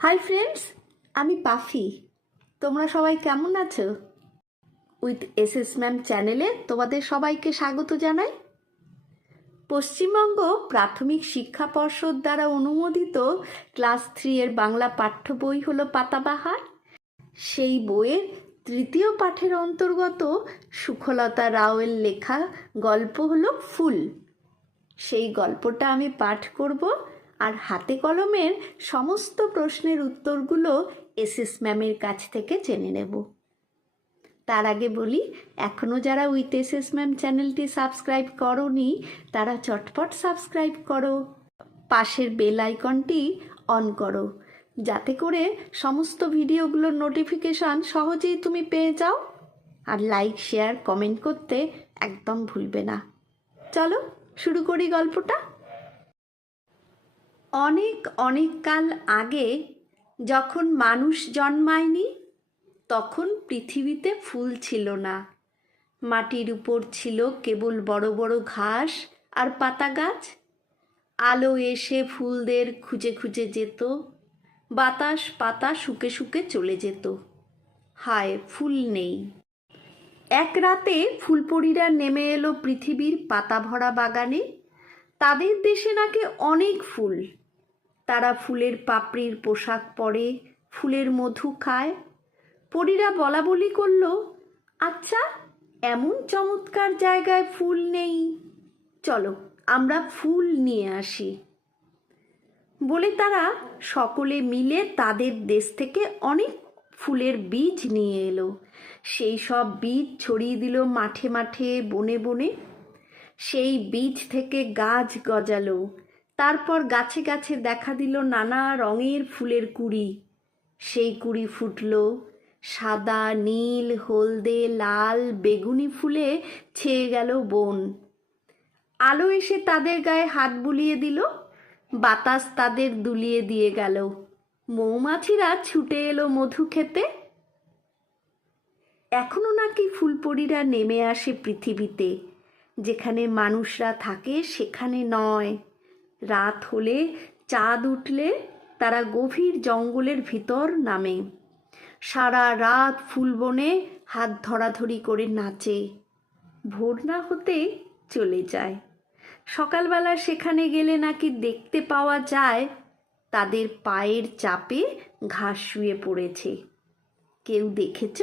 Hi friends, আমি puffy. তোমরা সবাই কেমন আছো? উইথ এসএস ম্যাম চ্যানেলে তোমাদের সবাইকে স্বাগত জানাই। পশ্চিমবঙ্গ প্রাথমিক শিক্ষা পর্ষদ দ্বারা অনুমোদিত ক্লাস 3 বাংলা পাঠ্য বই হলো পাতাবাহার। সেই বইয়ের তৃতীয় পাঠের অন্তর্গত সুখলতা রাওয়ের লেখা গল্প হলো ফুল। সেই গল্পটা আমি পাঠ করব, আর হাতে কলমের সমস্ত প্রশ্নের উত্তরগুলো এসএস ম্যামের কাছ থেকে জেনে নেব। তার আগে বলি, এখনও যারা উইথ এসএস ম্যাম চ্যানেলটি সাবস্ক্রাইব করোনি তারা চটপট সাবস্ক্রাইব করো, পাশের বেল আইকনটি অন করো, যাতে করে সমস্ত ভিডিওগুলোর নোটিফিকেশান সহজেই তুমি পেয়ে যাও। আর লাইক, শেয়ার, কমেন্ট করতে একদম ভুলবে না। চলো শুরু করি গল্পটা। অনেক অনেক কাল আগে, যখন মানুষ জন্মায়নি, তখন পৃথিবীতে ফুল ছিল না। মাটির উপর ছিল কেবল বড় বড় ঘাস আর পাতা গাছ। আলো এসে ফুলদের খুঁজে খুঁজে যেত, বাতাস পাতা শুকে শুকে চলে যেত। হায়, ফুল নেই। এক রাতে ফুলপরীরা নেমে এলো পৃথিবীর পাতা ভরা বাগানে। তাদের দেশে নাকি অনেক ফুল। তারা ফুলের পাপড়ির পোশাক পরে, ফুলের মধু খায়। পরীরা বলা বলি করল, আচ্ছা, এমন চমৎকার জায়গায় ফুল নেই, চলো আমরা ফুল নিয়ে আসি। বলে তারা সকলে মিলে তাদের দেশ থেকে অনেক ফুলের বীজ নিয়ে এলো। সেই সব বীজ ছড়িয়ে দিল মাঠে মাঠে, বনে বনে। সেই বীজ থেকে গাছ গজালো। তারপর গাছে গাছে দেখা দিল নানা রঙের ফুলের কুঁড়ি। সেই কুঁড়ি ফুটল সাদা, নীল, হলদে, লাল, বেগুনি ফুলে ছেয়ে গেল বন। আলো এসে তাদের গায়ে হাত বুলিয়ে দিল, বাতাস তাদের দুলিয়ে দিয়ে গেল। মৌমাছিরা ছুটে এলো মধু খেতে। এখনো নাকি ফুলপরীরা নেমে আসে পৃথিবীতে। যেখানে মানুষরা থাকে সেখানে নয়। রাত হলে, চাঁদ উঠলে তারা গভীর জঙ্গলের ভিতর নামে। সারা রাত ফুলবনে হাত ধরাধরি করে নাচে। ভোর না হতে চলে যায়। সকালবেলা সেখানে গেলে নাকি দেখতে পাওয়া যায় তাদের পায়ের চাপে ঘাস শুয়ে পড়েছে। কেউ দেখেছ?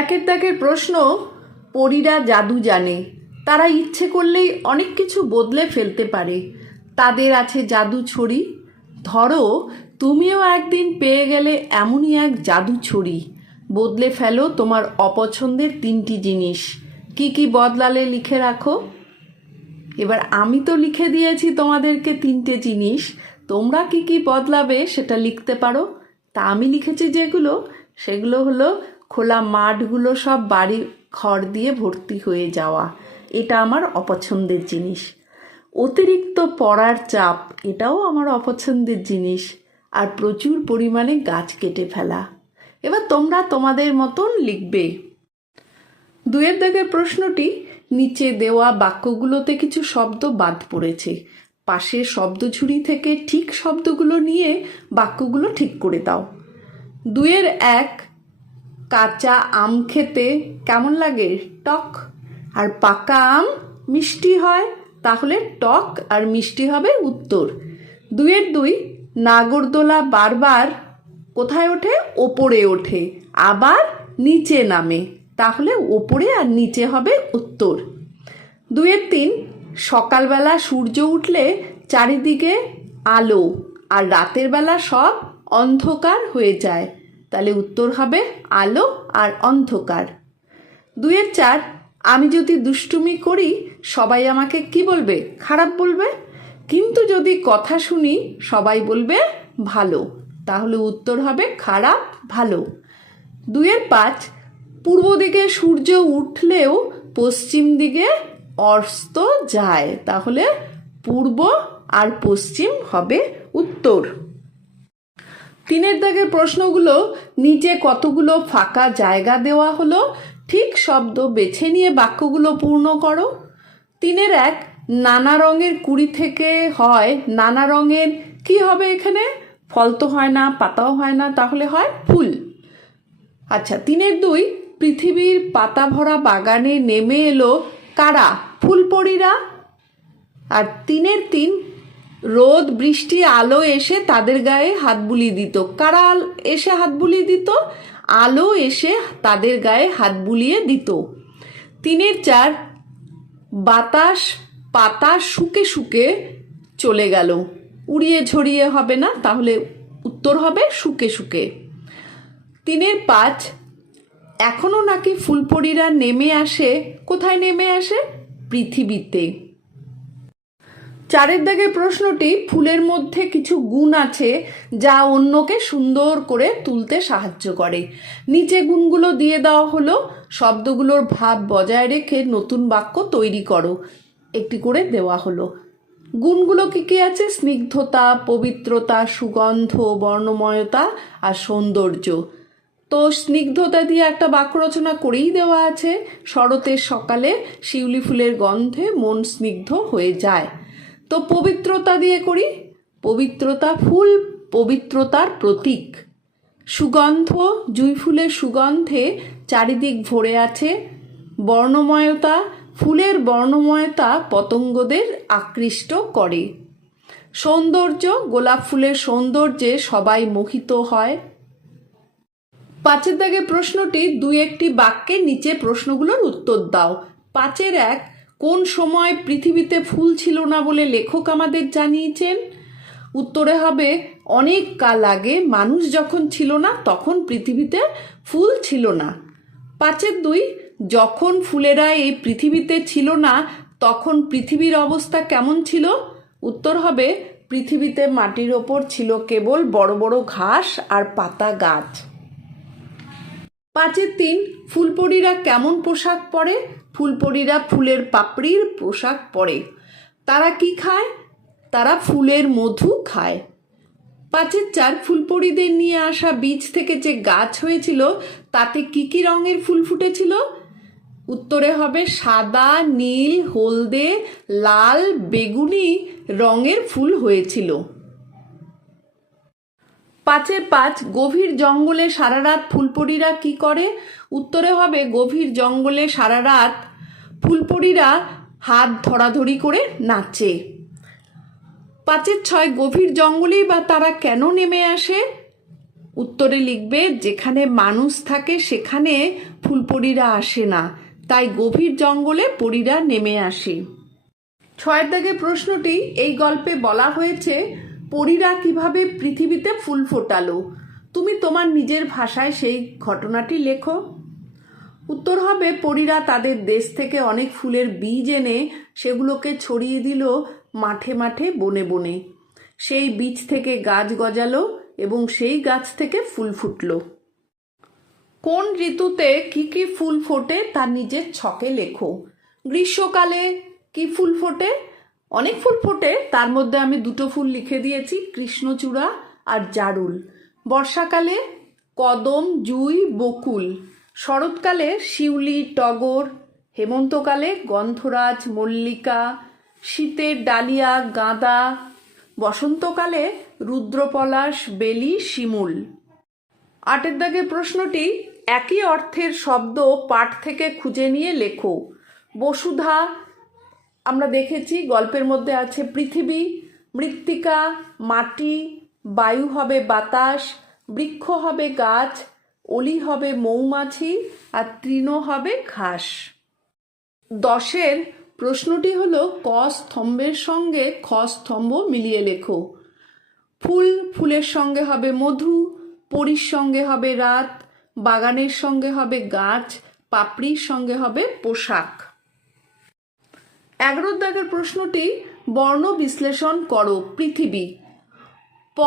একের দাগের প্রশ্ন। পরীরা জাদু জানে। তারা ইচ্ছে করলেই অনেক কিছু বদলে ফেলতে পারে। তাদের আছে জাদু ছড়ি। ধরো, তুমিও একদিন পেয়ে গেলে এমনই এক জাদু ছড়ি। বদলে ফেলো তোমার অপছন্দের 3টি জিনিস। কি কি বদলালে লিখে রাখো। এবার আমি তো লিখে দিয়েছি তোমাদেরকে 3টে জিনিস। তোমরা কি কি বদলাবে সেটা লিখতে পারো। তা আমি লিখেছি যেগুলো, সেগুলো হলো খোলা মাঠগুলো সব বাড়ি খড় দিয়ে ভর্তি হয়ে যাওয়া, এটা আমার অপছন্দের জিনিস। অতিরিক্ত পড়ার চাপ, এটাও আমার অপছন্দের জিনিস। আর প্রচুর পরিমাণে গাছ কেটে ফেলা। এবার তোমরা তোমাদের মতন লিখবে। 2-এর দাগের প্রশ্নটি, নিচে দেওয়া বাক্যগুলোতে কিছু শব্দ বাদ পড়েছে। পাশের শব্দঝুড়ি থেকে ঠিক শব্দগুলো নিয়ে বাক্যগুলো ঠিক করে দাও। 2-এর 1, কাঁচা আম খেতে কেমন লাগে? টক। আর পাকা আম মিষ্টি হয়, তাহলে টক আর মিষ্টি হবে উত্তর। 2-এর 2, নাগরদোলা বারবার কোথায় ওঠে? ওপরে ওঠে, আবার নিচে নামে, তাহলে ওপরে আর নিচে হবে উত্তর। 2-এর 3, সকালবেলা সূর্য উঠলে চারিদিকে আলো, আর রাতের বেলা সব অন্ধকার হয়ে যায়, তাহলে উত্তর হবে আলো আর অন্ধকার। 2-এর 4, আমি যদি দুষ্টুমি করি সবাই আমাকে কি বলবে? খারাপ বলবে। কিন্তু যদি কথা শুনি সবাই বলবে ভালো, তাহলে উত্তর হবে খারাপ ভালো। 2-এর 5, পূর্ব দিকে সূর্য উঠলেও পশ্চিম দিকে অস্ত যায়, তাহলে পূর্ব আর পশ্চিম হবে উত্তর। 3-এর দাগের প্রশ্নগুলো, নিচে কতগুলো ফাঁকা জায়গা দেওয়া হলো, ঠিক শব্দ বেছে নিয়ে বাক্যগুলো পূর্ণ করো। তিনের এক, নানা রঙের কুড়ি থেকে হয় নানা রঙের কি হবে এখানে? ফল তো হয় না, পাতাও হয় না, তাহলে হয় ফুল। আচ্ছা, তিনের দুই, পৃথিবীর পাতা ভরা বাগানে নেমে এলো কারা? ফুলপরীরা। আর তিনের তিন, রোদ বৃষ্টি আলো এসে তাদের গায়ে হাত বুলিয়ে দিত। কারা এসে হাত বুলিয়ে দিত? আলো এসে তাদের গায়ে হাত বুলিয়ে দিত। তিনের চার, বাতাস পাতা শুকে শুকে চলে গেল। উড়িয়ে ঝরিয়ে হবে না, তাহলে উত্তর হবে শুকে শুকে। তিনের পাঁচ, এখনো নাকি ফুলপরীরা নেমে আসে। কোথায় নেমে আসে? পৃথিবীতে। চারের দাগের প্রশ্নটি, ফুলের মধ্যে কিছু গুণ আছে যা অন্যকে সুন্দর করে তুলতে সাহায্য করে। নিচে গুণগুলো দিয়ে দেওয়া হলো, শব্দগুলোর ভাব বজায় রেখে নতুন বাক্য তৈরি করো। একটি করে দেওয়া হলো। গুণগুলো কি কি আছে? স্নিগ্ধতা, পবিত্রতা, সুগন্ধ, বর্ণময়তা আর সৌন্দর্য। তো স্নিগ্ধতা দিয়ে একটা বাক্য রচনা করেই দেওয়া আছে, শরতের সকালে শিউলি ফুলের গন্ধে মন স্নিগ্ধ হয়ে যায়। তো পবিত্রতা দিয়ে করি, পবিত্রতা ফুল পবিত্রতার প্রতীক। সুগন্ধ, জুঁই ফুলের সুগন্ধে চারিদিক ভরে আছে। বর্ণময়তা, ফুলের বর্ণময়তা পতঙ্গদের আকৃষ্ট করে। সৌন্দর্য, গোলাপ ফুলের সৌন্দর্যে সবাই মোহিত হয়। পাঁচের দাগের প্রশ্নটি, দুই একটি বাক্যে নিচে প্রশ্নগুলোর উত্তর দাও। পাঁচের এক, কোন সময় পৃথিবীতে ফুল ছিল না বলে লেখক আমাদের জানিয়েছেন? উত্তরে হবে অনেক কাল আগে, মানুষ যখন ছিল না তখন পৃথিবীতে ফুল ছিল না। পাঁচের দুই, যখন ফুলেরা এই পৃথিবীতে ছিল না তখন পৃথিবীর অবস্থা কেমন ছিল? উত্তর হবে পৃথিবীতে মাটির ওপর ছিল কেবল বড় বড় ঘাস আর পাতা গাছ। পাঁচের তিন, ফুলপরীরা কেমন পোশাক পরে? ফুলপরীরা ফুলের পাপড়ির পোশাক পরে। তারা কি খায়? তারা ফুলের মধু খায়। পাঁচের চার, ফুলপরীদের নিয়ে আসা বীজ থেকে যে গাছ হয়েছিল তাতে কি কি রঙের ফুল ফুটেছিল? উত্তরে হবে সাদা, নীল, হলদে, লাল, বেগুনি রঙের ফুল হয়েছিল। পাঁচের পাঁচ, গভীর জঙ্গলে সারা রাত ফুলপরীরা কি করে? উত্তরে হবে গভীর জঙ্গলে সারা রাত ফুলপরীরা হাত ধরাধরি করে নাচে। পাঁচের ছয়, গভীর জঙ্গলেই বা তারা কেন নেমে আসে? উত্তরে লিখবে যেখানে মানুষ থাকে সেখানে ফুলপরীরা আসে না, তাই গভীর জঙ্গলে পরীরা নেমে আসে। ছয়ের দাগের প্রশ্নটি, এই গল্পে বলা হয়েছে পরীরা কিভাবে পৃথিবীতে ফুল ফোটালো। তুমি তোমার নিজের ভাষায় সেই ঘটনাটি লেখো। উত্তর হবে পরীরা তাদের দেশ থেকে অনেক ফুলের বীজ এনে সেগুলোকে ছড়িয়ে দিল মাঠে মাঠে, বনে বনে। সেই বীজ থেকে গাছ গজালো এবং সেই গাছ থেকে ফুল ফুটলো। কোন ঋতুতে কি কি ফুল ফোটে তা নিজের ছকে লেখো। গ্রীষ্মকালে কি ফুল ফোটে? অনেক ফুল ফোটে, তার মধ্যে আমি দুটো ফুল লিখে দিয়েছি, কৃষ্ণচূড়া আর জারুল। বর্ষাকালে কদম, জুঁই, বকুল। শরৎকালে শিউলি, টগর। হেমন্তকালে গন্ধরাজ, মল্লিকা। শীতের ডালিয়া, গাঁদা। বসন্তকালে রুদ্রপলাশ, বেলি, শিমুল। আটের দাগের প্রশ্নটি, একই অর্থের শব্দ পাঠ থেকে খুঁজে নিয়ে লেখো। বসুধা আমরা দেখেছি গল্পের মধ্যে আছে পৃথিবী। মৃত্তিকা মাটি, বায়ু হবে বাতাস, বৃক্ষ হবে গাছ, অলি হবে মৌমাছি আর তৃণ হবে ঘাস। 10-এর প্রশ্নটি হলো ক স্তম্ভের সঙ্গে খ স্তম্ভ মিলিয়ে লেখো। ফুল, ফুলের সঙ্গে হবে মধু, পরীর সঙ্গে হবে রাত, বাগানের সঙ্গে হবে গাছ, পাপড়ির সঙ্গে হবে পোশাক। 11 দাগের প্রশ্নটি, বর্ণ বিশ্লেষণ করো। পৃথিবী, প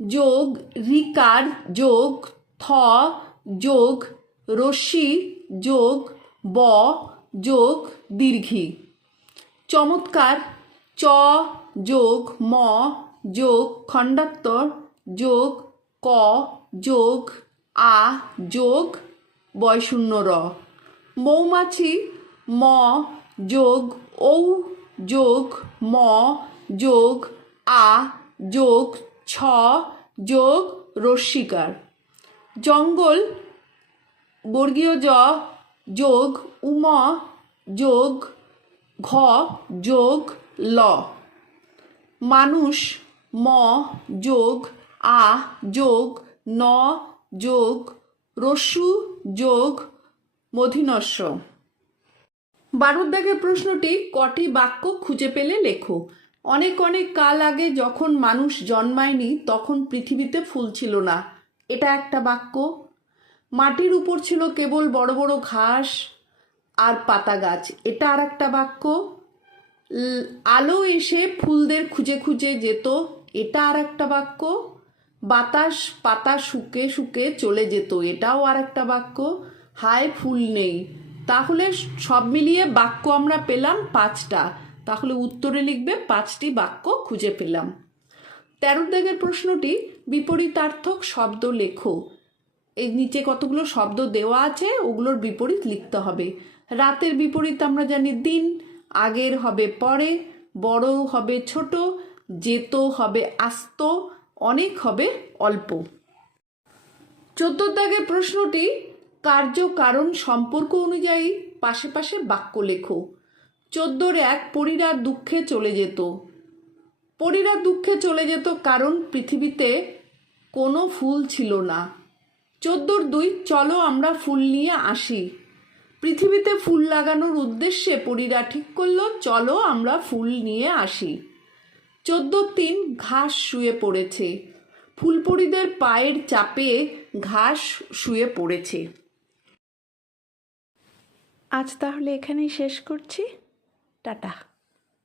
যোগ রিকার যোগ থ যোগ রশ্মি যোগ ব যোগ দীর্ঘী। চমৎকার, চ যোগ ম যোগ খণ্ডাত্তর যোগ ক যোগ আ যোগ বয়শূন্য র। মৌমাছি, ম যোগ ঔ যোগ ম যোগ আ যোগ ছ যোগ রস্যিকার। জঙ্গল বর্গীয় জ যোগ উম যোগ ঘ যোগ ল। মানুষ ম যোগ আ যোগ ন যোগ রস্যু যোগ মূর্ধন্য ষ। 12 দাগের প্রশ্নটি কটি বাক্য খুঁজে পেলে লেখো। অনেক অনেক কাল আগে যখন মানুষ জন্মায়নি তখন পৃথিবীতে ফুল ছিল না, এটা একটা বাক্য। মাটির উপর ছিল কেবল বড় বড় ঘাস আর পাতা গাছ, এটা আর একটা বাক্য। আলো এসে ফুলদের খুঁজে খুঁজে যেত, এটা আর একটা বাক্য। বাতাস পাতা শুকে শুকে চলে যেত, এটাও আর একটা বাক্য। হায় ফুল নেই। তাহলে সব মিলিয়ে বাক্য আমরা পেলাম 5টা। তাহলে উত্তরে লিখবে 5টি বাক্য খুঁজে পেলাম। 13 দাগের প্রশ্নটি বিপরীতার্থক শব্দ লেখো। এই নিচে কতগুলো শব্দ দেওয়া আছে, ওগুলোর বিপরীত লিখতে হবে। রাতের বিপরীত আমরা জানি দিন, আগের হবে পরে, বড় হবে ছোট, যেত হবে আস্ত, অনেক হবে অল্প। 14 দাগের প্রশ্নটি কার্য কারণ সম্পর্ক অনুযায়ী পাশে পাশে বাক্য লেখো। 14-1 পরীরা দুঃখে চলে যেত। পরীরা দুঃখে চলে যেত কারণ পৃথিবীতে কোনো ফুল ছিল না। 14-2 চলো আমরা ফুল নিয়ে আসি। পৃথিবীতে ফুল লাগানোর উদ্দেশ্যে পরীরা ঠিক করলো চলো আমরা ফুল নিয়ে আসি। 14-3 ঘাস শুয়ে পড়েছে। ফুলপরীদের পায়ের চাপে ঘাস শুয়ে পড়েছে। আজ তাহলে এখানেই শেষ করছি। টাটা।